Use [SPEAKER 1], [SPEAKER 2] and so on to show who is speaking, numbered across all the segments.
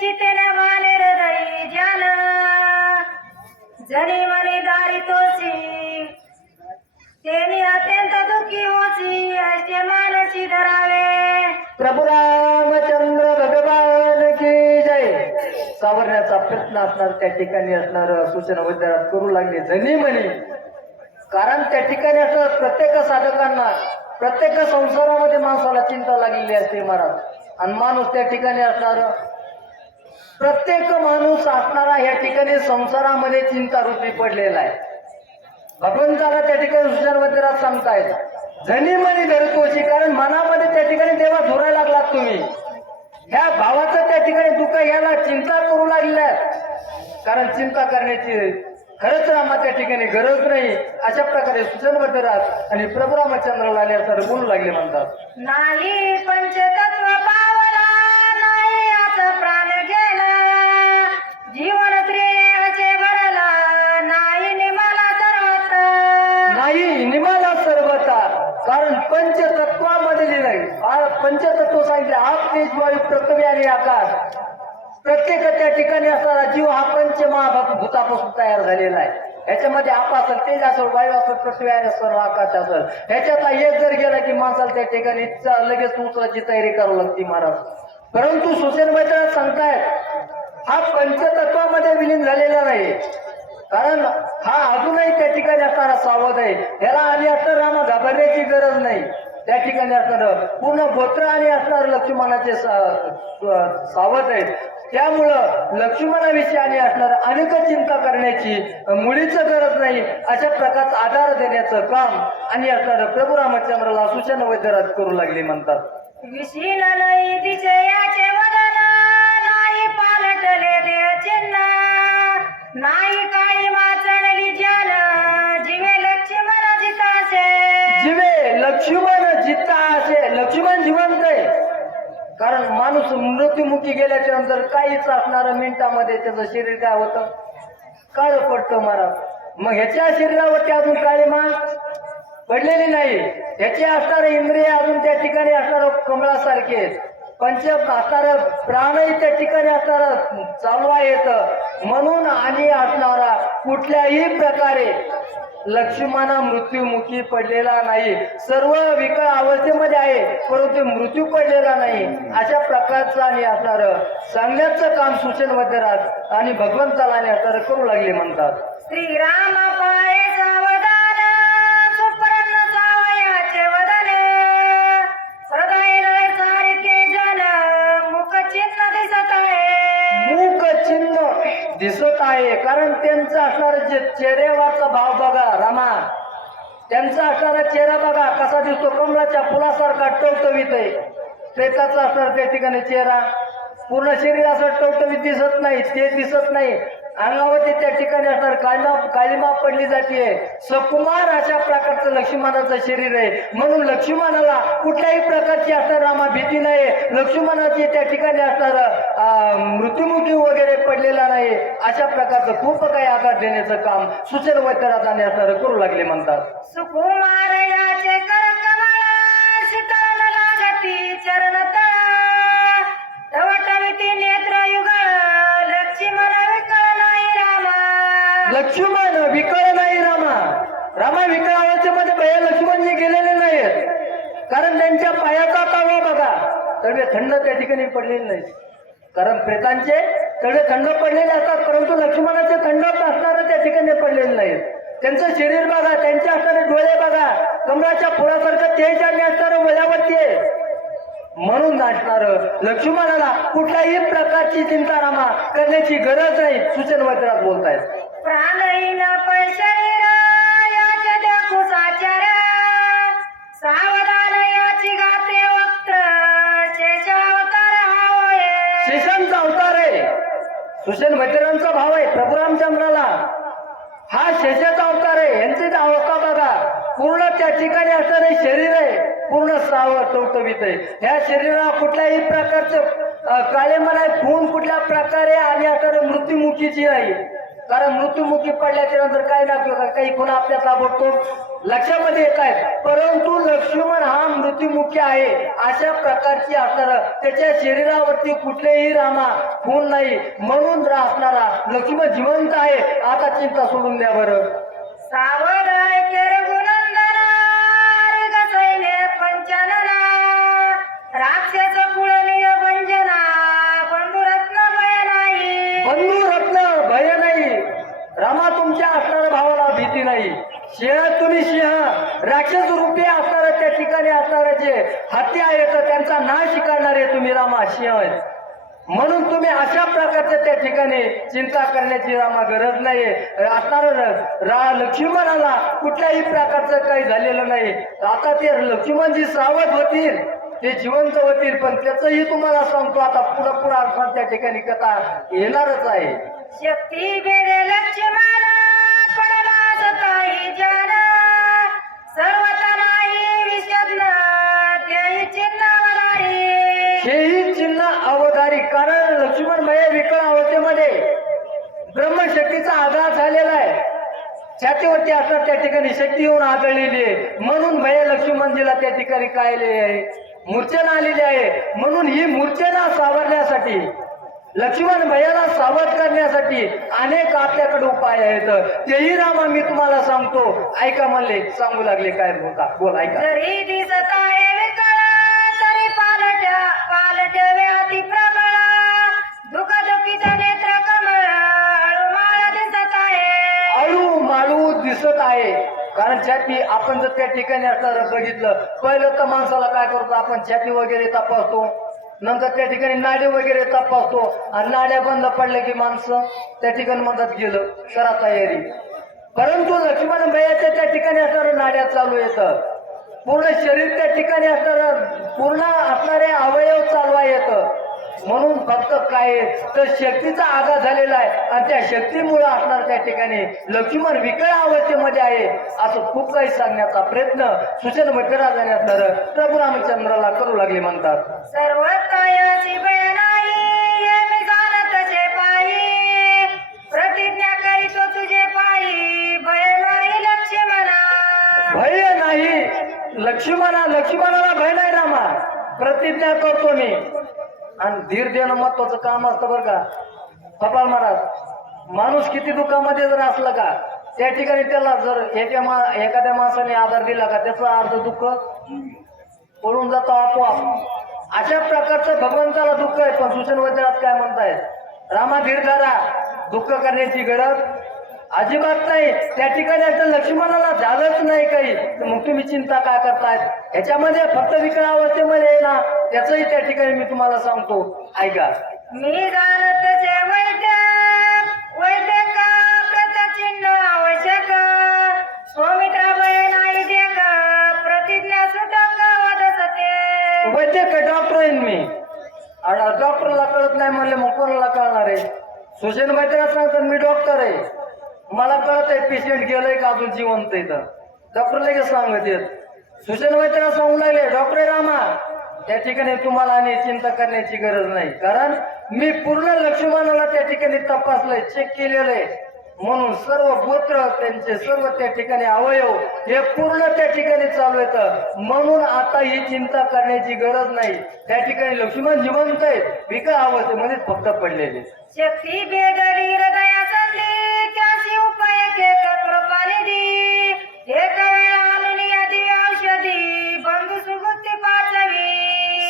[SPEAKER 1] चितेन माने हृदयी जान जनी मनी दारी तोची तेनी अत्यंत दुःखी होची असे मानसी धरावे।
[SPEAKER 2] प्रभू रामचंद्र भगवान की जय। सावरण्याचा प्रयत्न असणार त्या ठिकाणी असणार सूचना वैद्यरात करू लागले जनी म्हणी. कारण त्या ठिकाणी असं प्रत्येक साधकांना प्रत्येक संसारामध्ये माणसाला चिंता लागलेली असते महाराज. आणि माणूस त्या ठिकाणी असणार प्रत्येक माणूस असणारा या ठिकाणी संसारामध्ये चिंता रूपी पडलेला आहे. भगवंताला त्या ठिकाणी सूचना सांगता येत. धनी म्हणी धरतोची कारण मनामध्ये त्या ठिकाणी देवा धुरायला लागलात तुम्ही. ह्या भावाचं त्या ठिकाणी दुःख याला चिंता करू लागल्या कारण चिंता करण्याची खरंच रामा त्या ठिकाणी गरज नाही. अशा प्रकारे सुचनबद्ध राहत आणि प्रभू रामचंद्राला तर बोलू लागले म्हणतात.
[SPEAKER 1] नाही पंचतत्व पावला नाही याचा प्राण गेला जीवन त्रेचे भरला नाही निमाला सर्वत्र.
[SPEAKER 2] नाही निमाला सर्वता कारण पंचतत्वामध्ये लिहिलंय पंचतत्व सांगितले आप तेज वायू पृथ्वी आणि आकाश. प्रत्येक त्या ठिकाणी असणारा जीव हा पंच महाभूतापासून तयार झालेला आहे. ह्याच्यामध्ये आप असेल तेज असेल वायू असेल पृथ्वी आहे असेल आकाश असेल ह्याच्यातला एक जर गेला की माणसाला त्या ठिकाणी लगेच उचलाची तयारी करावी लागते महाराज. परंतु सुसेन मैत्र सांगतायत हा पंचतत्वामध्ये विलीन झालेला नाही. कारण हा अजूनही त्या ठिकाणी असणारा सावध आहे. ह्याला आणि आता रामा घाबरण्याची गरज नाही. त्या ठिकाणी असणार पूर्ण गोत्र आणि असणार लक्ष्मणाचे सा- सावध आहेत त्यामुळं लक्ष्मणाविषयी आणि असणार अनेक चिंता करण्याची मुळीच गरज नाही अशा प्रकारचा आधार देण्याचं काम आणि असणार प्रभू रामचंद्राला सूचना वैद्यरात करू लागले म्हणतात. मृत्युमुखी गेल्याच्यानंतर काहीच असणारं मिनिटामध्ये त्याचं शरीर काय होतं? काळ पडतं महाराज मग ह्याच्या शरीरावरती अजून काळीमा पडलेली नाही. ह्याचे असणारे इंद्रिय अजून त्या ठिकाणी असणार कमळासारखे पंच असणार प्राणही त्या ठिकाणी असणार चालवा येतं म्हणून आणि असणारा कुठल्याही प्रकारे लक्ष्मणा मृत्यूमुखी पडलेला नाही. सर्व विकळ अवस्थेमध्ये आहे परंतु मृत्यू पडलेला नाही. अशा प्रकारचं आणि असणार सांगण्याचं काम सूचनबद्ध राहत आणि भगवंताला आणि असणार करू लागले म्हणतात.
[SPEAKER 1] श्रीराम दिसत आहे?
[SPEAKER 2] कारण त्यांचं असणार जे चेहऱ्यावरचा भाव बघा रामा. त्यांचा असणारा चेहरा बघा कसा दिसतो? कमळाच्या फुलासारखा टवटवीत आहे. प्रेताचा असणार त्या ठिकाणी चेहरा. पूर्ण शरीर असं टवटवीत दिसत नाही ते दिसत नाही. अंगावरती त्या ठिकाणी असणार कालिमा कालिमा पडली जाते सकुमार अशा प्रकारचं लक्ष्मणाचं शरीर आहे. म्हणून लक्ष्मणाला कुठल्याही प्रकारची असणार रामा भीती नाही लक्ष्मणाची त्या ठिकाणी असणार मृत्युमुखी वगैरे पडलेला नाही. अशा प्रकारचं खूप काही आघात देण्याचं काम सुचल वैतरात आणि असणार करू लागले म्हणतात.
[SPEAKER 1] सुकुमार याचे कर चरण लक्ष्मण विकळ नाही रामा.
[SPEAKER 2] रामा विकळमध्ये भया लक्ष्मणजी गेलेले नाहीत. कारण त्यांच्या पायाचा तावा बघा. तडवे थंड त्या ठिकाणी पडलेले नाहीत. कारण प्रेतांचे तडवे थंड पडलेले असतात परंतु लक्ष्मणाचे थंड असणार त्या ठिकाणी पडलेले नाहीत. त्यांचं शरीर बघा त्यांचे असणारे डोळे बघा. कमळाच्या फुलासारखं तेज आणि असणारं वयावरती आहे. म्हणून नाचणार लक्ष्मणाला कुठल्याही प्रकारची चिंता रामा करण्याची गरज नाही सूचन वज्रात बोलतायत.
[SPEAKER 1] प्राणहीन पै शरीर याचे देखू साचार सावधान याची गात्रे वक्त्र. शेषावतार हा होय
[SPEAKER 2] शेषांचा अवतार आहे. सुशेन वैद्यरांचा भाव आहे. प्रभुराम रामचंद्राला हा शेषाचा अवतार आहे. यांचे अवका बघा? पूर्ण त्या ठिकाणी असणारे शरीर आहे. पूर्ण सावळ टवटवीत आहे. ह्या शरीराला कुठल्याही प्रकारचं अं, काळेमनाय खून कुठल्या प्रकारे आणि असणारे मृत्युमुखीची नाही कारण मृत्युमुखी पडल्याच्या नंतर काय ना काही खूण आपल्या ताबडतोब लक्षामध्ये येत आहेत. परंतु लक्ष्मण हा मृत्युमुखी आहे. अशा प्रकारची असणार त्याच्या शरीरावरती कुठलेही रामा खून नाही. म्हणून असणारा लक्ष्मण जिवंत आहे. आता चिंता सोडून द्या बरं
[SPEAKER 1] सावध केर गुणंदना ऋग सैन्य पंचनना राक्षस कुळ निरभंजना बंधुरत्न भय नाही
[SPEAKER 2] बंधू रत्न भय नाही रामा तुमच्या असणाऱ्या भावाला भीती नाही सिंह तुम्ही सिंह राक्षस रूपी असणाऱ्या त्या ठिकाणी असणारे जे हत्या आहेत त्यांचा नाश करणारे तुम्ही रामा सिंह आहेत म्हणून तुम्ही अशा प्रकारच्या त्या ठिकाणी चिंता करण्याची आम्हा गरज नाही असणार रा लक्ष्मणाला कुठल्याही प्रकारचं काही झालेलं नाही. आता ते लक्ष्मणजी सावध होतील ते जिवंत होतील पण त्याचंही तुम्हाला सांगतो आता पुढं पुढं असणार त्या ठिकाणी कथा येणारच आहे.
[SPEAKER 1] शक्ती लक्ष्मण
[SPEAKER 2] छातीवरती असणार त्या ठिकाणी शक्ती येऊन आदळलेली आहे. म्हणून भय लक्ष्मणजीला त्या ठिकाणी कायले आहे. मूर्छना आलेली आहे. म्हणून ही मूर्छना सावरण्यासाठी लक्ष्मण भैयाला सावध करण्यासाठी अनेक आपल्याकडे उपाय आहेत. तेही रामा मी तुम्हाला सांगतो. ऐका म्हणले सांगू लागले काय बोलता? बोल ऐका.
[SPEAKER 1] जरी दिसत आहे विकळ तरी पालट पालट व्याधी नेत्र
[SPEAKER 2] कारण छाती आपण जर त्या ठिकाणी असणार बघितलं पहिलं तर माणसाला काय करतो आपण छाती वगैरे तपासतो. नंतर त्या ठिकाणी नाडी वगैरे तपासतो. आणि नाड्या बंद पडल्या की माणसं त्या ठिकाणी मदत गेलं करा तयारी परंतु लक्ष्मण भैयाच्या त्या ठिकाणी असणारं नाड्या चालू येतं पूर्ण शरीर त्या ठिकाणी असणारं पूर्ण असणारे अवयव चालवा येतं. म्हणून फक्त काय तर शक्तीचा आघात झालेला आहे. आणि त्या शक्तीमुळे असणार त्या ठिकाणी लक्ष्मण विकळ अवस्थेमध्ये आहे. असं खूप काही सांगण्याचा प्रयत्न सुचन भट्टराजाने असणार प्रभू रामचंद्राला करू लागले म्हणतात.
[SPEAKER 1] पायी प्रतिज्ञा करीतो तुझे पायी भय नाही लक्ष्मणा.
[SPEAKER 2] भय नाही. लक्ष्मणा लक्ष्मणाला भय नाही रामा. प्रतिज्ञा करतो मी. आणि धीर देणं महत्वाचं काम असतं बरं का. कपाल महाराज माणूस किती दुःखामध्ये जर असला का त्या ठिकाणी त्याला जर एका मा एखाद्या माणसाने आधार दिला का त्याचं अर्ध दुःख पळून जातो आपोआप. अशा प्रकारचं भगवंताला दुःख आहे पण सूचन वैद्यनाथ काय म्हणतायत रामा धीर धरा दुःख करण्याची गरज अजिबात नाही. त्या ठिकाणी असं लक्ष्मणाला झालंच नाही काही. तर मग तुम्ही चिंता काय करतायत ह्याच्यामध्ये फक्त विकळ अवस्थेमध्ये ना त्याचंही त्या ठिकाणी मी तुम्हाला सांगतो. ऐका.
[SPEAKER 1] मी का आवश्यक? प्रतिज्ञा
[SPEAKER 2] वैद्यक डॉक्टर आहे मी? डॉक्टरला कळत नाही म्हणले मग कोणाला कळणार आहे? सुशेन वैद्यला सांगतात मी डॉक्टर आहे. मला कळत आहे पेशंट गेलंय का अजून जिवंत आहे तर डॉक्टर लगेच सांगत येत सुशेन वैद्यला सांगू लागले डॉक्टर रामा त्या ठिकाणी तुम्हाला आणि चिंता करण्याची गरज नाही. कारण मी पूर्ण लक्ष्मणाला त्या ठिकाणी तपासलंय चेक केलेलं आहे. म्हणून सर्व गोत्र त्यांचे सर्व त्या ठिकाणी अवयव हे पूर्ण त्या ठिकाणी चालू येतं म्हणून आता ही चिंता करण्याची गरज नाही. त्या ठिकाणी लक्ष्मण जिवंत आहेत. विका अवस्थेमध्ये फक्त पडलेले
[SPEAKER 1] शक्ती बेदरी हृदय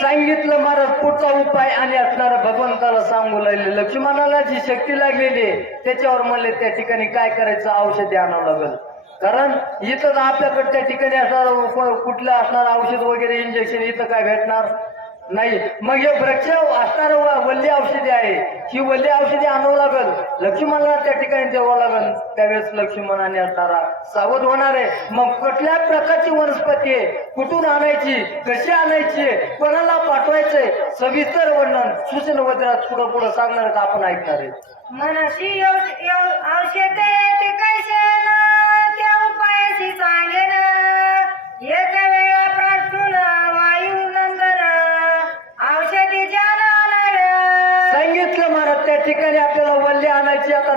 [SPEAKER 2] सांगितलं महाराज पुढचा उपाय आणि असणार भगवंताला सांगू लागले. लक्ष्मणाला जी शक्ती लागलेली त्याच्यावर म्हणले त्या ठिकाणी काय करायचं? औषधी आणावं लागल. कारण इथं आपल्याकडे त्या ठिकाणी असणार कुठलं असणार औषध वगैरे इंजेक्शन इथं काय भेटणार? नाही. मग हे वृक्ष असणार वल्ली औषधी आहे? ही वल्ली औषधी आणावं लागल. लक्ष्मणाला त्या ठिकाणी द्यावं लागल. त्यावेळेस लक्ष्मणाने असणारा सावध होणार आहे. मग कुठल्या प्रकारची वनस्पती आहे? कुठून आणायची? कशी आणायची? कोणाला पाठवायचंय? सविस्तर वर्णन सूचना वज्रात पुढं पुढं सांगणार का आपण ऐकणार आहे
[SPEAKER 1] मनाशी औषधे कैसे ना? त्या सांगे सांगेन एक वेळा प्रार्थून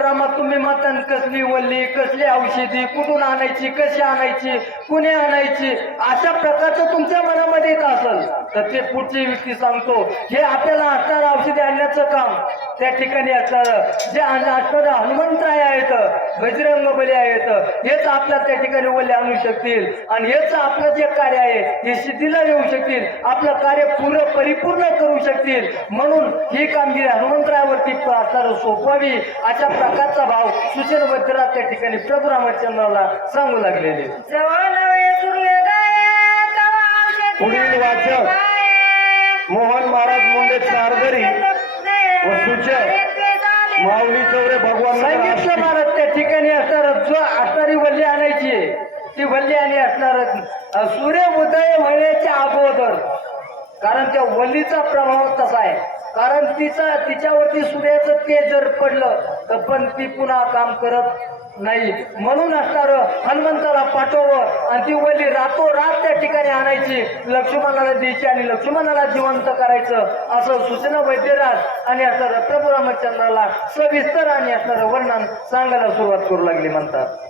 [SPEAKER 2] आणायची तुम्ही म्हणता कसली वल्ली कसली औषधी कुठून आणायची कशी आणायची कुणी आणायची अशा प्रकारचं तुमच्या मनामध्ये येत असेल. तर ते पुढची व्यक्ती सांगतो हे आपल्याला असणारं औषधी आणण्याचं काम त्या ठिकाणी असणारं. जे असणारं हनुमंतराय आहेत बजरंग बली आहेत हेच आपल्या त्या ठिकाणी वल्ले आणू शकतील. आणि हेच आपलं जे कार्य आहे हे सिद्धीला येऊ शकतील. आपलं कार्य पूर्ण परिपूर्ण करू शकतील. म्हणून ही कामगिरी हनुमंतरायावरती असणारं सोपवावी. अशा प्रकारचा भाव सूचनबद्धरा त्या ठिकाणी प्रभू रामचंद्राला सांगू लागलेले.
[SPEAKER 3] व माऊली चौरे भगवान
[SPEAKER 2] सांगितलं मला त्या ठिकाणी असणार जो असणारी वल्ली आणायची. ती वल्ली आणि असणार सूर्य उदय होण्याच्या अगोदर. कारण त्या वल्लीचा प्रभाव तसा आहे. कारण तिचा तिच्यावरती सूर्याचं तेज जर पडलं तर पण ती पुन्हा काम करत नाही. म्हणून असणार हनुमंताला पाठवावं आणि ती वल्ली रातोरात त्या ठिकाणी आणायची. लक्ष्मणाला द्यायची आणि लक्ष्मणाला जिवंत करायचं असं सूचना वैद्यराज आणि असणार प्रभू रामचंद्राला सविस्तर आणि असणारं वर्णन सांगायला सुरुवात करू लागली म्हणतात.